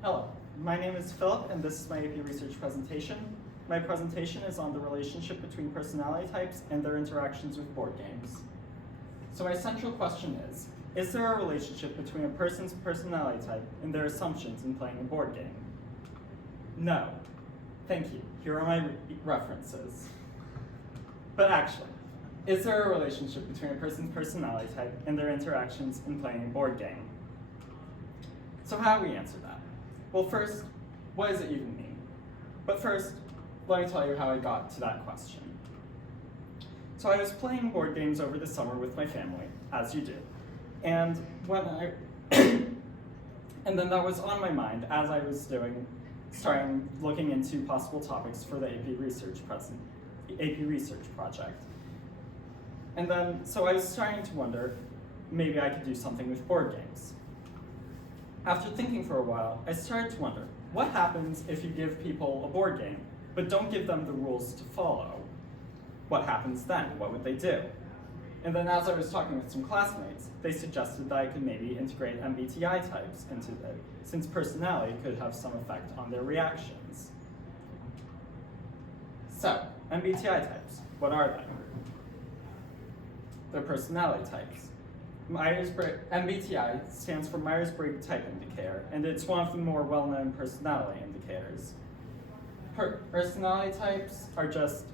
Hello, my name is Phillip, and this is my AP Research presentation. My presentation is on the relationship between personality types and their interactions with board games. So my central question is there a relationship between a person's personality type and their assumptions in playing a board game? No. Thank you. Here are my references. But actually, is there a relationship between a person's personality type and their interactions in playing a board game? So how do we answer that? Well, first, what does it even mean? But first, let me tell you how I got to that question. So I was playing board games over the summer with my family, as you do. And and then that was on my mind as I was starting looking into possible topics for the AP Research project. And then, so I was starting to wonder, maybe I could do something with board games. After thinking for a while, I started to wonder, what happens if you give people a board game, but don't give them the rules to follow? What happens then? What would they do? And then as I was talking with some classmates, they suggested that I could maybe integrate MBTI types into it, since personality could have some effect on their reactions. So, MBTI types, what are they? They're personality types. MBTI stands for Myers-Briggs Type Indicator, and it's one of the more well-known personality indicators. Personality types are just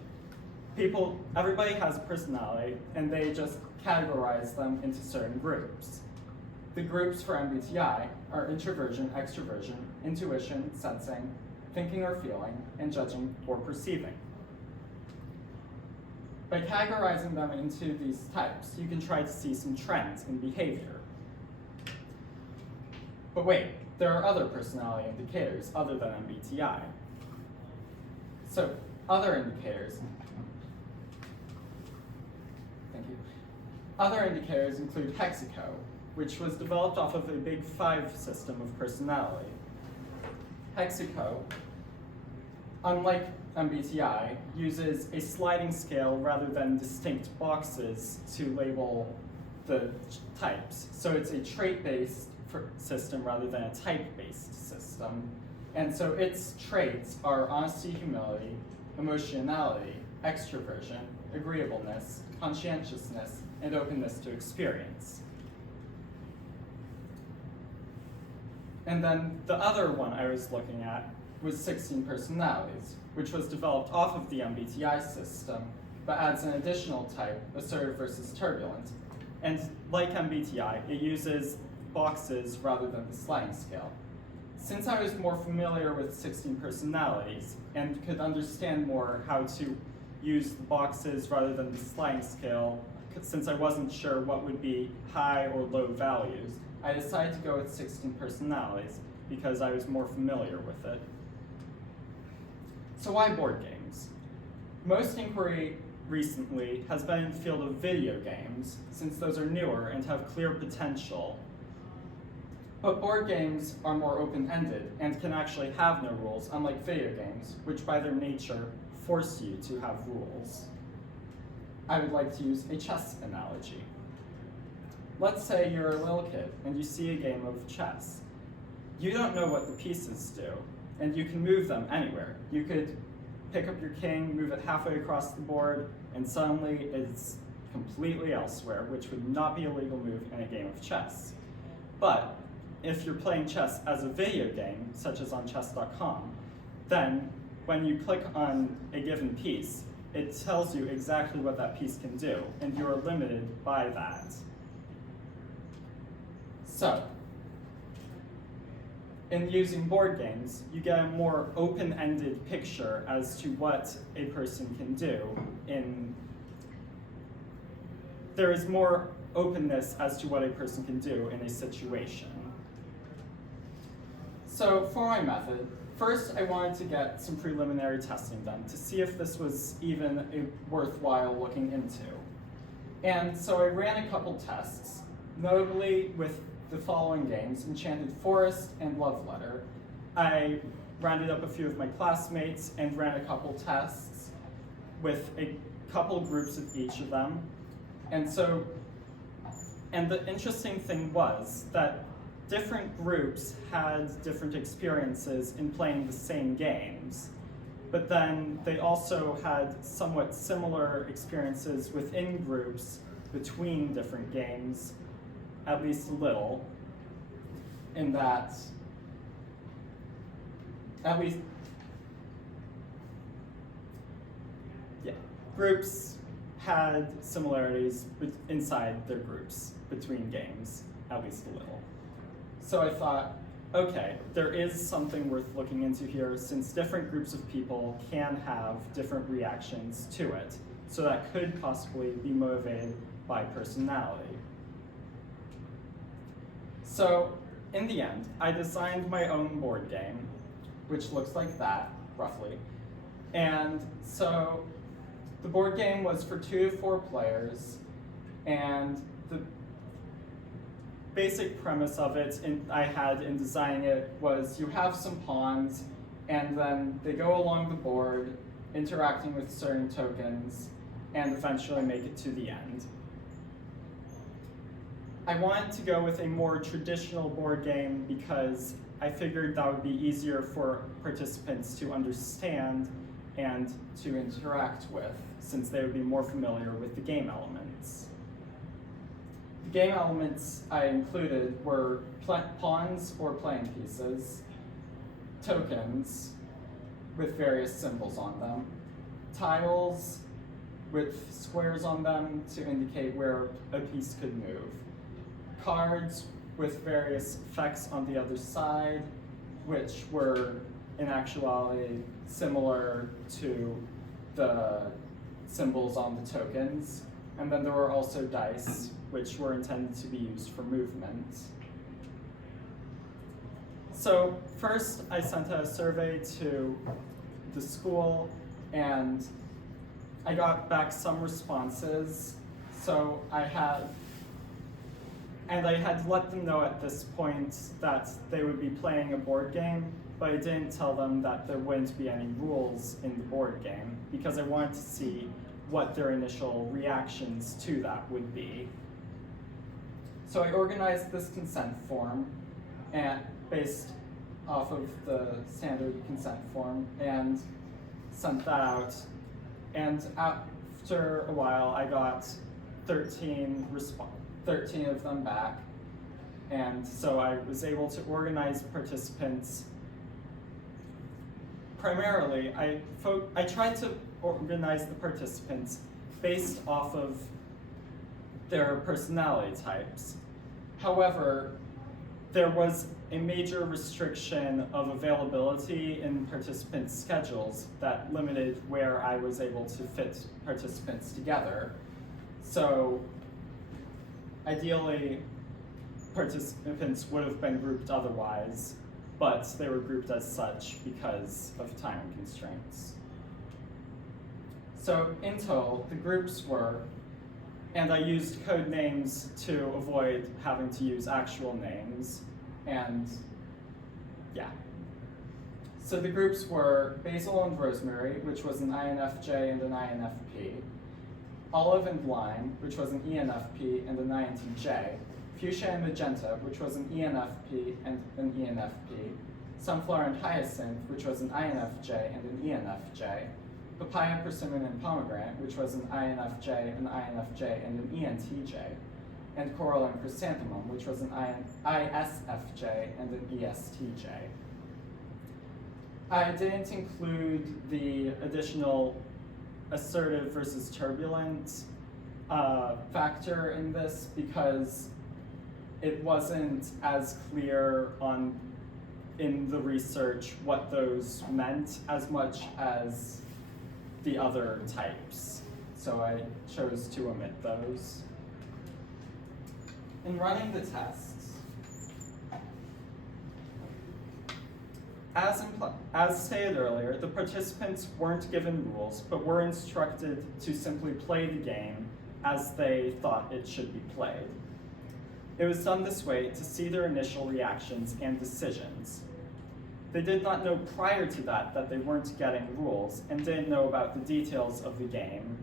people, everybody has a personality, and they just categorize them into certain groups. The groups for MBTI are introversion, extroversion, intuition, sensing, thinking or feeling, and judging or perceiving. By categorizing them into these types, you can try to see some trends in behavior. But wait, there are other personality indicators other than MBTI. So, other indicators. Thank you. Other indicators include Hexaco, which was developed off of a Big Five system of personality. Hexaco, unlike MBTI, uses a sliding scale rather than distinct boxes to label the types. So it's a trait-based system rather than a type-based system. And so its traits are honesty, humility, emotionality, extroversion, agreeableness, conscientiousness, and openness to experience. And then the other one I was looking at was 16 personalities, which was developed off of the MBTI system, but adds an additional type, assertive versus turbulent. And like MBTI, it uses boxes rather than the sliding scale. Since I was more familiar with 16 personalities and could understand more how to use the boxes rather than the sliding scale, since I wasn't sure what would be high or low values, I decided to go with 16 personalities because I was more familiar with it. So why board games? Most inquiry recently has been in the field of video games, since those are newer and have clear potential. But board games are more open-ended and can actually have no rules, unlike video games, which by their nature force you to have rules. I would like to use a chess analogy. Let's say you're a little kid and you see a game of chess. You don't know what the pieces do, and you can move them anywhere. You could pick up your king, move it halfway across the board, and suddenly it's completely elsewhere, which would not be a legal move in a game of chess. But if you're playing chess as a video game, such as on chess.com, then when you click on a given piece, it tells you exactly what that piece can do, and you're limited by that. So, in using board games, you get a more open-ended picture as to what a person can do. There is more openness as to what a person can do in a situation. So for my method, first I wanted to get some preliminary testing done to see if this was even worthwhile looking into. And so I ran a couple tests, notably with the following games, Enchanted Forest and Love Letter. I rounded up a few of my classmates and ran a couple tests with a couple groups of each of them. And the interesting thing was that different groups had different experiences in playing the same games, but then they also had somewhat similar experiences within groups between different games, at least a little, in that at least, yeah, groups had similarities inside their groups between games, at least a little. So I thought, okay, there is something worth looking into here since different groups of people can have different reactions to it. So that could possibly be motivated by personality. So in the end, I designed my own board game, which looks like that, roughly. And so the board game was for 2 to 4 players, and the basic premise of it I had in designing it was you have some pawns, and then they go along the board, interacting with certain tokens, and eventually make it to the end. I wanted to go with a more traditional board game because I figured that would be easier for participants to understand and to interact with, since they would be more familiar with the game elements. The game elements I included were pawns or playing pieces, tokens with various symbols on them, tiles with squares on them to indicate where a piece could move, cards with various effects on the other side, which were in actuality similar to the symbols on the tokens. And then there were also dice, which were intended to be used for movement. So first I sent out a survey to the school, and I got back some responses. So I had let them know at this point that they would be playing a board game, but I didn't tell them that there wouldn't be any rules in the board game because I wanted to see what their initial reactions to that would be. So I organized this consent form based off of the standard consent form and sent that out. And after a while, I got 13 of them back. And so I was able to organize participants. Primarily, I tried to organize the participants based off of their personality types. However, there was a major restriction of availability in participants' schedules that limited where I was able to fit participants together. So ideally, participants would have been grouped otherwise, but they were grouped as such because of time constraints. So in total, the groups were, and I used code names to avoid having to use actual names, and yeah. So the groups were Basil and Rosemary, which was an INFJ and an INFP, Olive and Lime, which was an ENFP and an INTJ, Fuchsia and Magenta, which was an ENFP and an ENFP, Sunflower and Hyacinth, which was an INFJ and an ENFJ, Papaya, Persimmon, and Pomegranate, which was an INFJ, an INFJ, and an ENTJ, and Coral and Chrysanthemum, which was an ISFJ and an ESTJ. I didn't include the additional assertive versus turbulent factor in this because it wasn't as clear in the research what those meant as much as the other types. So I chose to omit those. In running the tests, as stated earlier, the participants weren't given rules, but were instructed to simply play the game as they thought it should be played. It was done this way to see their initial reactions and decisions. They did not know prior to that they weren't getting rules and didn't know about the details of the game.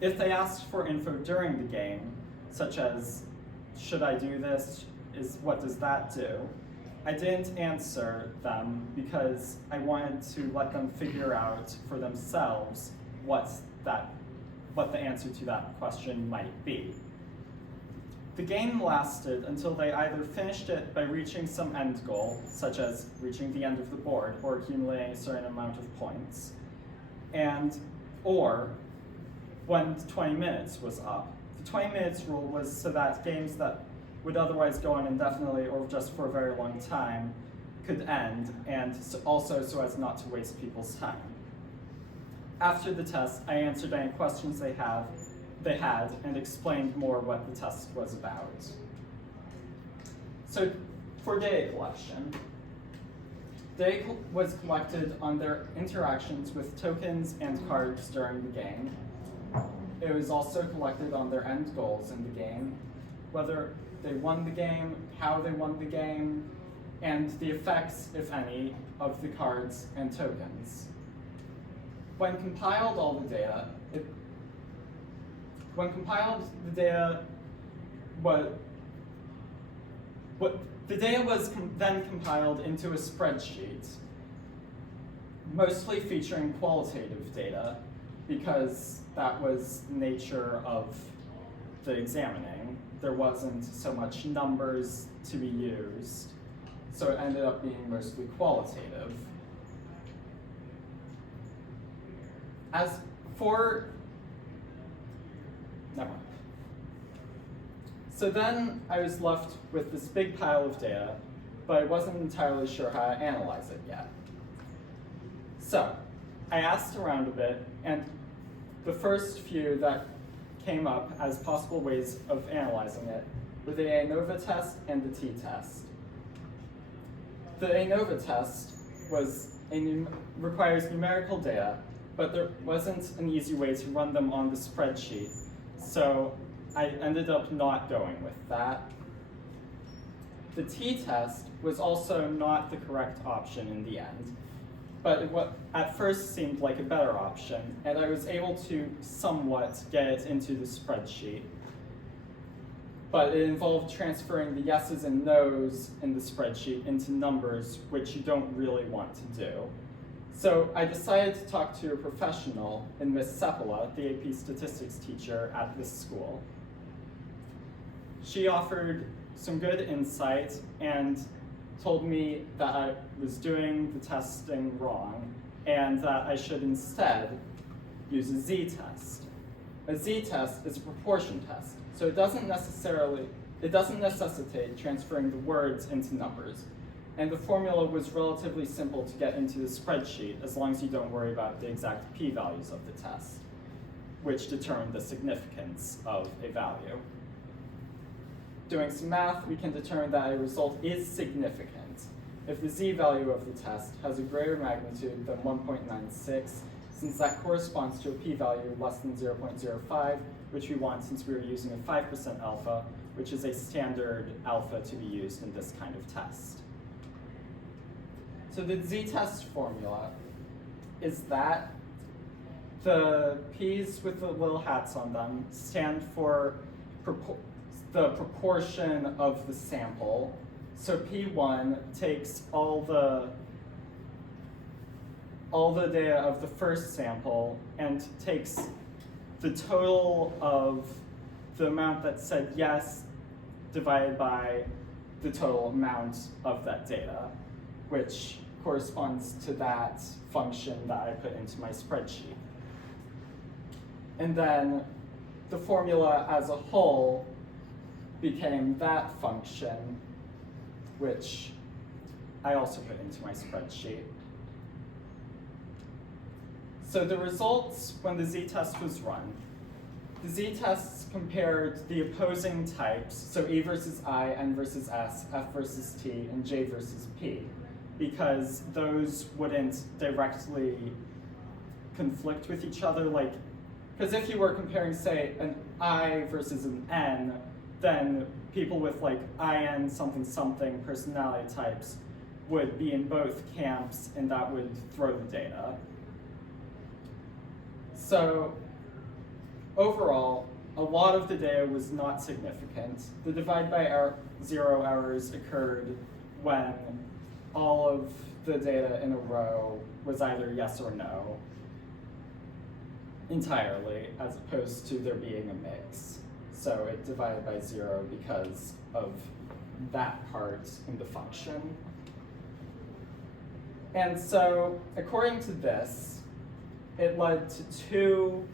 If they asked for info during the game, such as, should I do this? is what does that do? I didn't answer them because I wanted to let them figure out for themselves what the answer to that question might be. The game lasted until they either finished it by reaching some end goal, such as reaching the end of the board or accumulating a certain amount of points, or when 20 minutes was up. The 20 minutes rule was so that games that would otherwise go on indefinitely or just for a very long time could end, and also so as not to waste people's time. After the test, I answered any questions they had and explained more what the test was about. So for data collection, data was collected on their interactions with tokens and cards during the game. It was also collected on their end goals in the game, whether they won the game, how they won the game, and the effects, if any, of the cards and tokens. When compiled all the data, the data was then compiled into a spreadsheet, mostly featuring qualitative data, because that was the nature of the examining. There wasn't so much numbers to be used, so it ended up being mostly qualitative. As for, never mind. So then I was left with this big pile of data, but I wasn't entirely sure how to analyze it yet. So I asked around a bit, and the first few that came up as possible ways of analyzing it were the ANOVA test and the t-test. The ANOVA test requires numerical data, but there wasn't an easy way to run them on the spreadsheet, so I ended up not going with that. The t-test was also not the correct option in the end, but what at first seemed like a better option, and I was able to somewhat get it into the spreadsheet. But it involved transferring the yeses and nos in the spreadsheet into numbers, which you don't really want to do. So I decided to talk to a professional in Miss Seppala, the AP statistics teacher at this school. She offered some good insight and told me that I was doing the testing wrong and that I should instead use a z-test. A z-test is a proportion test, so it doesn't necessitate transferring the words into numbers. And the formula was relatively simple to get into the spreadsheet as long as you don't worry about the exact p-values of the test, which determine the significance of a value. Doing some math, we can determine that a result is significant if the z-value of the test has a greater magnitude than 1.96, since that corresponds to a p-value less than 0.05, which we want since we were using a 5% alpha, which is a standard alpha to be used in this kind of test. So the z-test formula is that the p's with the little hats on them stand for the proportion of the sample. So P1 takes all the data of the first sample and takes the total of the amount that said yes divided by the total amount of that data, which corresponds to that function that I put into my spreadsheet. And then the formula as a whole became that function, which I also put into my spreadsheet. So the results when the z-test was run, the z-tests compared the opposing types, so E versus I, N versus S, F versus T, and J versus P, because those wouldn't directly conflict with each other. Because if you were comparing, say, an I versus an N, then people with IN something something personality types would be in both camps, and that would throw the data. So overall, a lot of the data was not significant. The divide by 0 errors occurred when all of the data in a row was either yes or no entirely, as opposed to there being a mix. So it divided by 0 because of that part in the function. And so according to this, it led to 2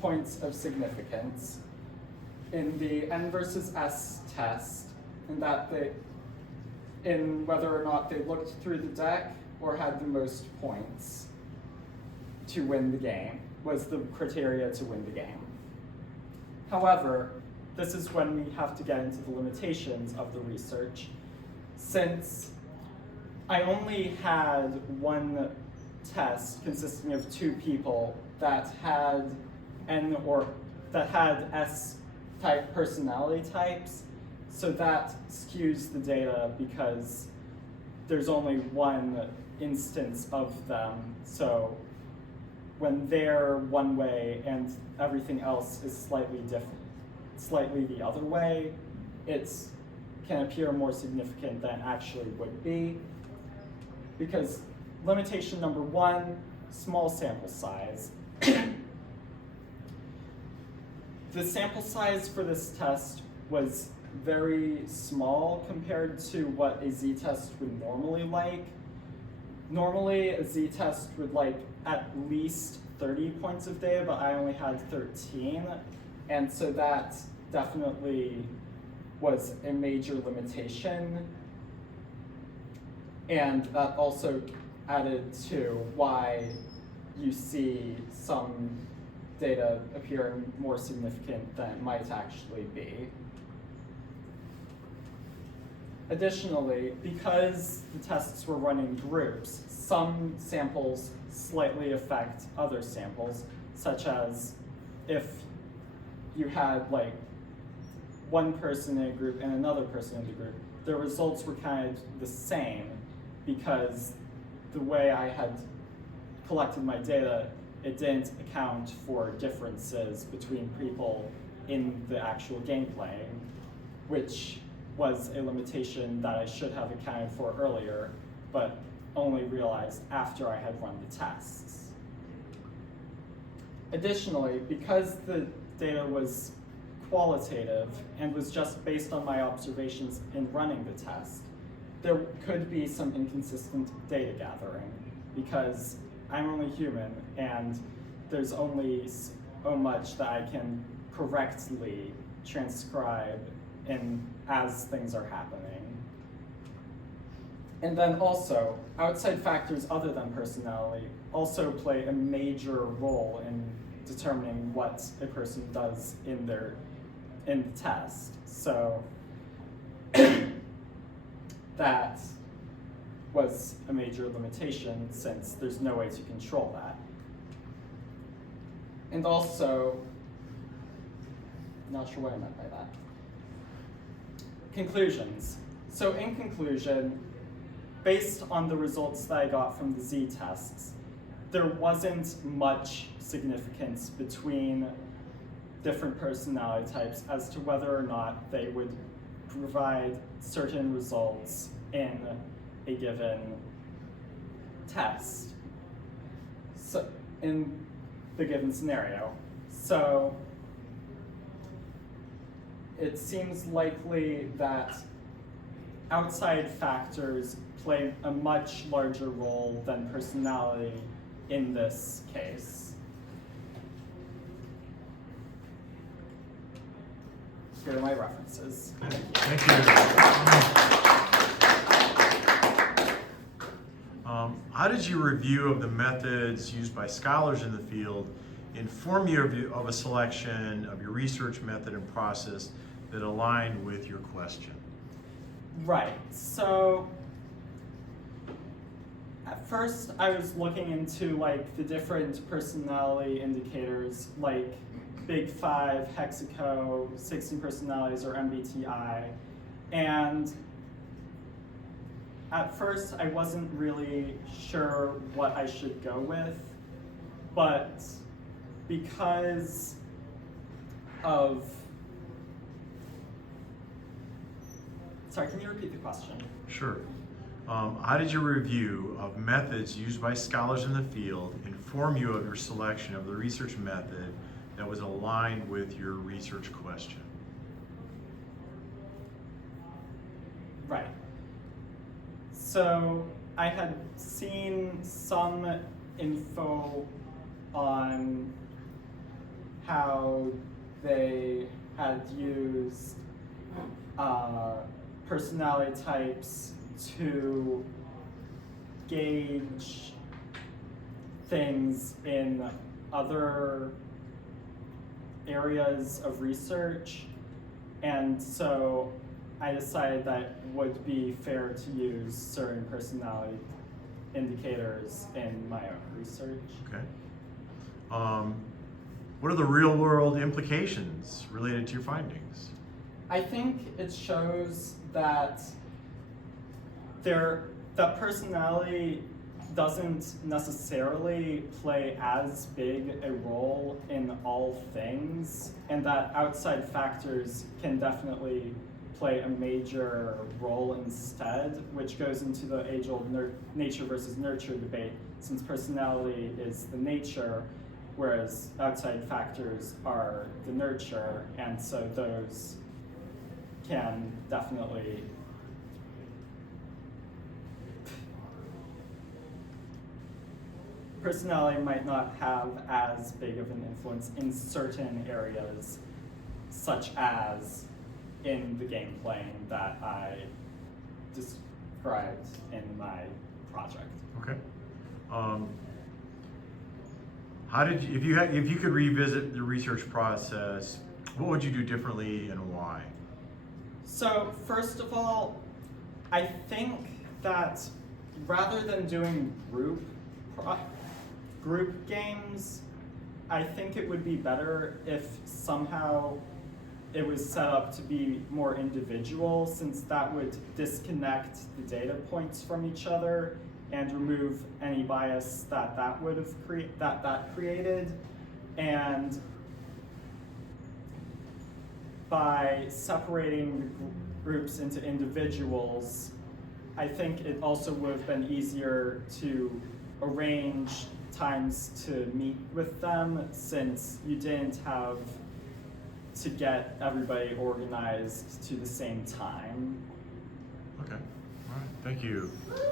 points of significance in the n versus s test, in that in whether or not they looked through the deck or had the most points to win the game, was the criteria to win the game. However, this is when we have to get into the limitations of the research. Since I only had one test consisting of 2 people that had S-type personality types, so that skews the data because there's only one instance of them. So when they're one way and everything else is slightly different, slightly the other way, it can appear more significant than actually would be. Because limitation number 1, small sample size. The sample size for this test was very small compared to what a z-test would normally like. Normally, a z-test would like at least 30 points of data, but I only had 13. And so that definitely was a major limitation. And that also added to why you see some data appearing more significant than it might actually be. Additionally, because the tests were run in groups, some samples slightly affect other samples, such as if you had like one person in a group and another person in the group, the results were kind of the same because the way I had collected my data, it didn't account for differences between people in the actual gameplay, which was a limitation that I should have accounted for earlier, but only realized after I had run the tests. Additionally, because the data was qualitative and was just based on my observations in running the test, there could be some inconsistent data gathering because I'm only human and there's only so much that I can correctly transcribe as things are happening. And then also, outside factors other than personality also play a major role in determining what a person does in the test. So that was a major limitation since there's no way to control that. And also, not sure what I meant by that. Conclusions. So in conclusion, based on the results that I got from the z-tests, there wasn't much significance between different personality types as to whether or not they would provide certain results in a given test, so in the given scenario. So it seems likely that outside factors play a much larger role than personality in this case. Here are my references. Thank you. How did your review of the methods used by scholars in the field inform your view of a selection of your research method and process that aligned with your question? Right, so at first I was looking into like the different personality indicators like Big 5, Hexaco, 16 personalities, or MBTI, and at first I wasn't really sure what I should go with, but because of Sorry, can you repeat the question? Sure. How did your review of methods used by scholars in the field inform you of your selection of the research method that was aligned with your research question? Right. So I had seen some info on how they had used personality types to gauge things in other areas of research, and so I decided that it would be fair to use certain personality indicators in my own research. Okay. What are the real world implications related to your findings? I think it shows that that personality doesn't necessarily play as big a role in all things, and that outside factors can definitely play a major role instead, which goes into the age-old nature versus nurture debate, since personality is the nature, whereas outside factors are the nurture, and so those can definitely personality might not have as big of an influence in certain areas, such as in the game playing that I described in my project. Okay. How did you, if you could revisit the research process, what would you do differently and why? So first of all, I think that rather than doing group games, I think it would be better if somehow it was set up to be more individual, since that would disconnect the data points from each other and remove any bias that would have created. And by separating the groups into individuals, I think it also would have been easier to arrange times to meet with them, since you didn't have to get everybody organized to the same time. Okay. All right. Thank you.